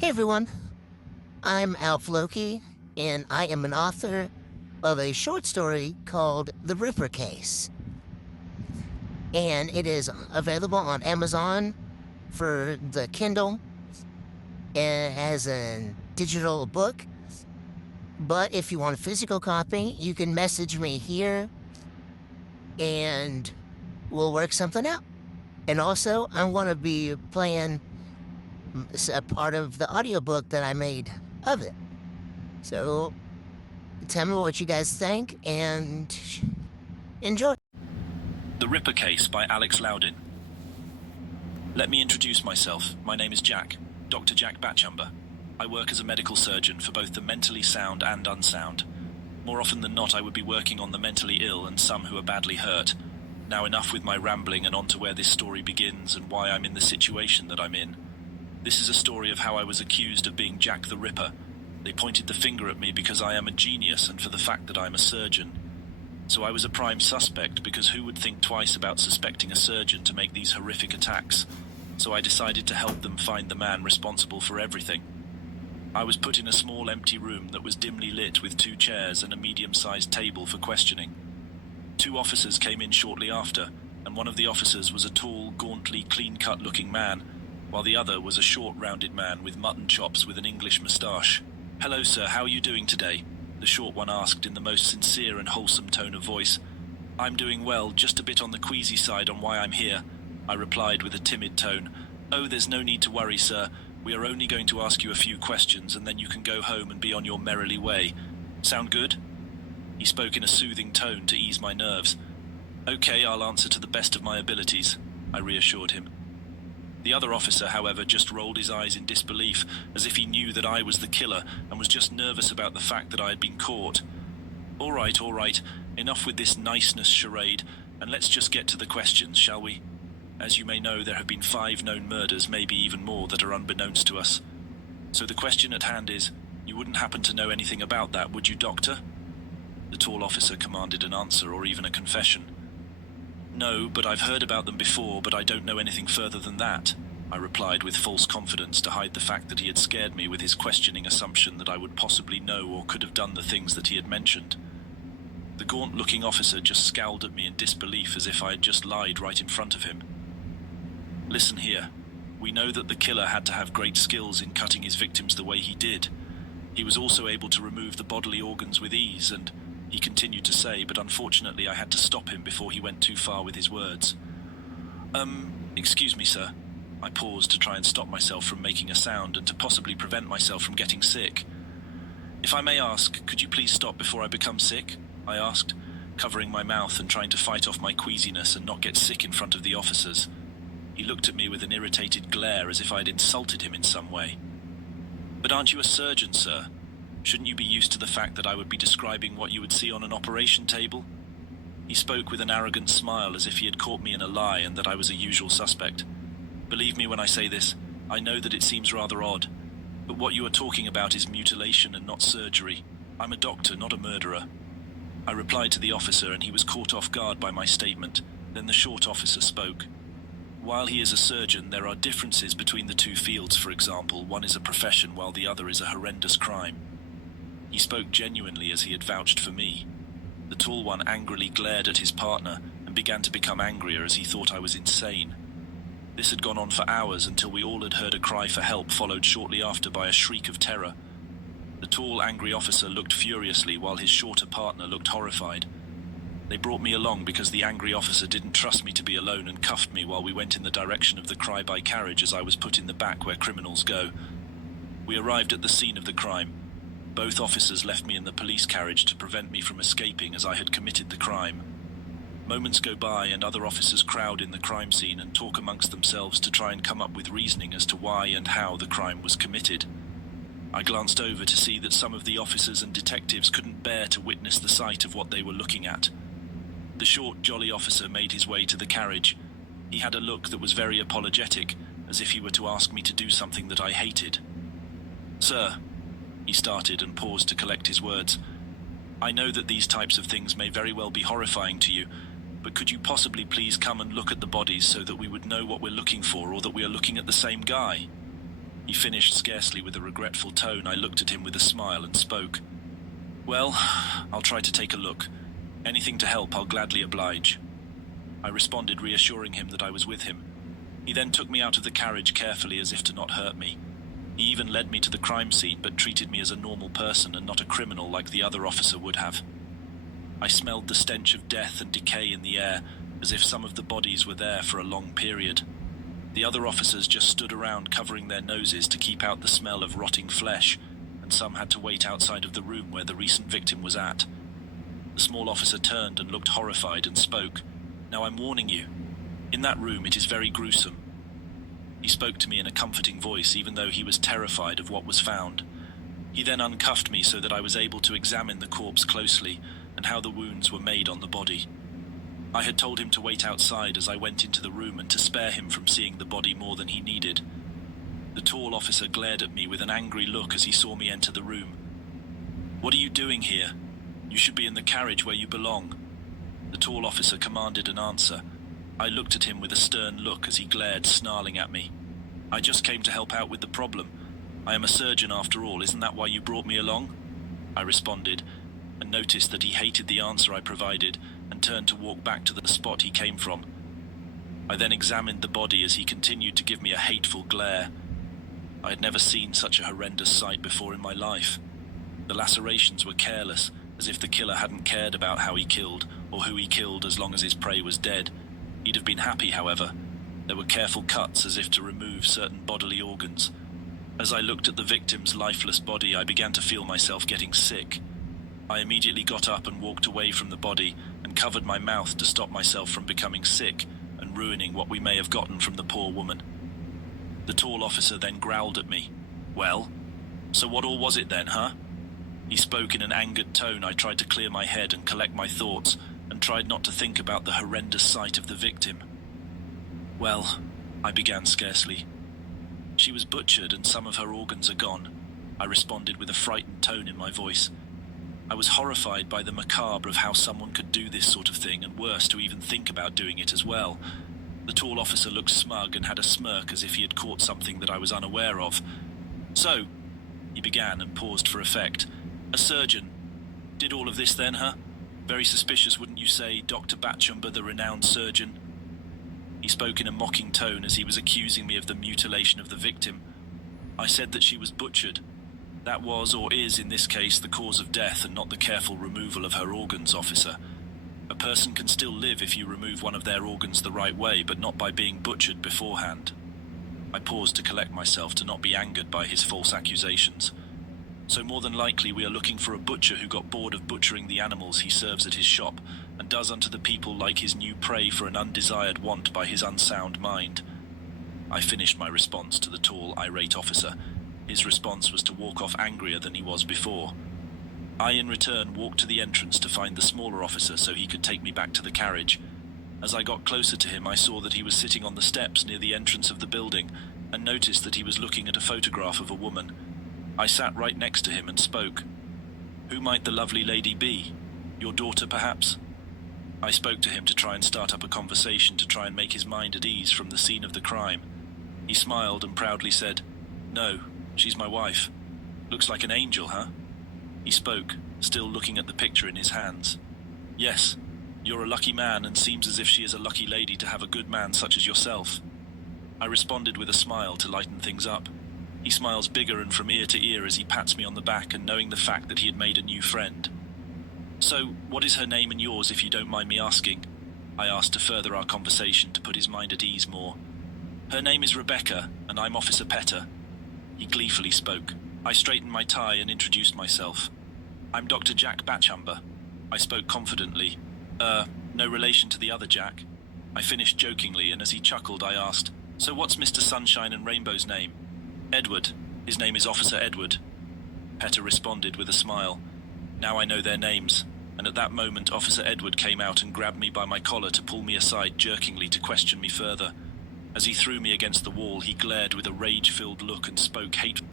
Hey everyone, I'm Alf Loki, and I am an author of a short story called The Ripper Case. And it is available on Amazon for the Kindle as a digital book. But if you want a physical copy, you can message me here and we'll work something out. And also, I want to be playing a part of the audiobook that I made of it. So tell me what you guys think and enjoy. The Ripper Case by Alex Loudon. Let me introduce myself. My name is Jack, Dr. Jack Batchumber. I work as a medical surgeon for both the mentally sound and unsound. More often than not, I would be working on the mentally ill and some who are badly hurt. Now enough with my rambling and on to where this story begins and why I'm in the situation that I'm in. This is a story of how I was accused of being Jack the Ripper. They pointed the finger at me because I am a genius and for the fact that I'm a surgeon. So I was a prime suspect because who would think twice about suspecting a surgeon to make these horrific attacks? So I decided to help them find the man responsible for everything. I was put in a small empty room that was dimly lit with 2 chairs and a medium-sized table for questioning. 2 officers came in shortly after, and one of the officers was a tall, gauntly, clean-cut looking man, while the other was a short, rounded man with mutton chops with an English moustache. "Hello, sir, how are you doing today?" the short one asked in the most sincere and wholesome tone of voice. "I'm doing well, just a bit on the queasy side on why I'm here," I replied with a timid tone. "Oh, there's no need to worry, sir. We are only going to ask you a few questions and then you can go home and be on your merrily way. Sound good?" He spoke in a soothing tone to ease my nerves. "Okay, I'll answer to the best of my abilities," I reassured him. The other officer, however, just rolled his eyes in disbelief, as if he knew that I was the killer and was just nervous about the fact that I had been caught. All right, enough with this niceness charade, and let's just get to the questions, shall we? As you may know, there have been 5 known murders, maybe even more, that are unbeknownst to us. So the question at hand is, you wouldn't happen to know anything about that, would you, Doctor? The tall officer commanded an answer or even a confession. "No, but I've heard about them before, but I don't know anything further than that," I replied with false confidence to hide the fact that he had scared me with his questioning assumption that I would possibly know or could have done the things that he had mentioned. The gaunt-looking officer just scowled at me in disbelief as if I had just lied right in front of him. "Listen here. We know that the killer had to have great skills in cutting his victims the way he did. He was also able to remove the bodily organs with ease and..." he continued to say, but unfortunately I had to stop him before he went too far with his words. Excuse me, sir." I paused to try and stop myself from making a sound and to possibly prevent myself from getting sick. "If I may ask, could you please stop before I become sick?" I asked, covering my mouth and trying to fight off my queasiness and not get sick in front of the officers. He looked at me with an irritated glare as if I had insulted him in some way. "But aren't you a surgeon, sir? Shouldn't you be used to the fact that I would be describing what you would see on an operation table?" He spoke with an arrogant smile as if he had caught me in a lie and that I was a usual suspect. "Believe me when I say this, I know that it seems rather odd, but what you are talking about is mutilation and not surgery. I'm a doctor, not a murderer." I replied to the officer and he was caught off guard by my statement. Then the short officer spoke. "While he is a surgeon, there are differences between the 2 fields. For example, one is a profession while the other is a horrendous crime." He spoke genuinely as he had vouched for me. The tall one angrily glared at his partner and began to become angrier as he thought I was insane. This had gone on for hours until we all had heard a cry for help, followed shortly after by a shriek of terror. The tall, angry officer looked furiously while his shorter partner looked horrified. They brought me along because the angry officer didn't trust me to be alone and cuffed me while we went in the direction of the cry-by carriage as I was put in the back where criminals go. We arrived at the scene of the crime. Both officers left me in the police carriage to prevent me from escaping as I had committed the crime. Moments go by and other officers crowd in the crime scene and talk amongst themselves to try and come up with reasoning as to why and how the crime was committed. I glanced over to see that some of the officers and detectives couldn't bear to witness the sight of what they were looking at. The short, jolly officer made his way to the carriage. He had a look that was very apologetic, as if he were to ask me to do something that I hated. "Sir," he started and paused to collect his words. "I know that these types of things may very well be horrifying to you, but could you possibly please come and look at the bodies so that we would know what we're looking for or that we are looking at the same guy?" He finished scarcely with a regretful tone. I looked at him with a smile and spoke. "Well, I'll try to take a look. Anything to help, I'll gladly oblige." I responded, reassuring him that I was with him. He then took me out of the carriage carefully as if to not hurt me. He even led me to the crime scene, but treated me as a normal person and not a criminal like the other officer would have. I smelled the stench of death and decay in the air, as if some of the bodies were there for a long period. The other officers just stood around covering their noses to keep out the smell of rotting flesh, and some had to wait outside of the room where the recent victim was at. The small officer turned and looked horrified and spoke. "Now I'm warning you. In that room it is very gruesome." He spoke to me in a comforting voice, even though he was terrified of what was found. He then uncuffed me so that I was able to examine the corpse closely and how the wounds were made on the body. I had told him to wait outside as I went into the room and to spare him from seeing the body more than he needed. The tall officer glared at me with an angry look as he saw me enter the room. "What are you doing here? You should be in the carriage where you belong." The tall officer commanded an answer. I looked at him with a stern look as he glared, snarling at me. "I just came to help out with the problem. I am a surgeon after all, isn't that why you brought me along?" I responded, and noticed that he hated the answer I provided and turned to walk back to the spot he came from. I then examined the body as he continued to give me a hateful glare. I had never seen such a horrendous sight before in my life. The lacerations were careless, as if the killer hadn't cared about how he killed or who he killed as long as his prey was dead. He'd have been happy, however. There were careful cuts as if to remove certain bodily organs. As I looked at the victim's lifeless body, I began to feel myself getting sick. I immediately got up and walked away from the body and covered my mouth to stop myself from becoming sick and ruining what we may have gotten from the poor woman. The tall officer then growled at me. "Well, so what all was it then, huh?" He spoke in an angered tone. I tried to clear my head and collect my thoughts, and tried not to think about the horrendous sight of the victim. "Well," I began scarcely. "She was butchered and some of her organs are gone," I responded with a frightened tone in my voice. I was horrified by the macabre of how someone could do this sort of thing, and worse, to even think about doing it as well. The tall officer looked smug and had a smirk as if he had caught something that I was unaware of. "So," he began and paused for effect, "a surgeon. Did all of this then, huh? Very suspicious, wouldn't you say, Dr. Batchumber, the renowned surgeon?" He spoke in a mocking tone as he was accusing me of the mutilation of the victim. I said that she was butchered. That was, or is in this case, the cause of death and not the careful removal of her organs, officer. A person can still live if you remove one of their organs the right way, but not by being butchered beforehand. I paused to collect myself to not be angered by his false accusations. So more than likely we are looking for a butcher who got bored of butchering the animals he serves at his shop, and does unto the people like his new prey for an undesired want by his unsound mind. I finished my response to the tall, irate officer. His response was to walk off angrier than he was before. I, in return, walked to the entrance to find the smaller officer so he could take me back to the carriage. As I got closer to him, I saw that he was sitting on the steps near the entrance of the building, and noticed that he was looking at a photograph of a woman. I sat right next to him and spoke. "Who might the lovely lady be? Your daughter, perhaps?" I spoke to him to try and start up a conversation to try and make his mind at ease from the scene of the crime. He smiled and proudly said, "No, she's my wife. Looks like an angel, huh?" He spoke, still looking at the picture in his hands. "Yes, you're a lucky man, and seems as if she is a lucky lady to have a good man such as yourself." I responded with a smile to lighten things up. He smiles bigger and from ear to ear as he pats me on the back, and knowing the fact that he had made a new friend. "So, what is her name and yours, if you don't mind me asking?" I asked to further our conversation to put his mind at ease more. "Her name is Rebecca, and I'm Officer Petter." He gleefully spoke. I straightened my tie and introduced myself. "I'm Dr. Jack Batchumber." I spoke confidently. No relation to the other Jack." I finished jokingly, and as he chuckled, I asked, "So what's Mr. Sunshine and Rainbow's name?" "Edward. His name is Officer Edward." Petter responded with a smile. "Now I know their names." And at that moment Officer Edward came out and grabbed me by my collar to pull me aside jerkingly to question me further. As he threw me against the wall, he glared with a rage-filled look and spoke hatefully.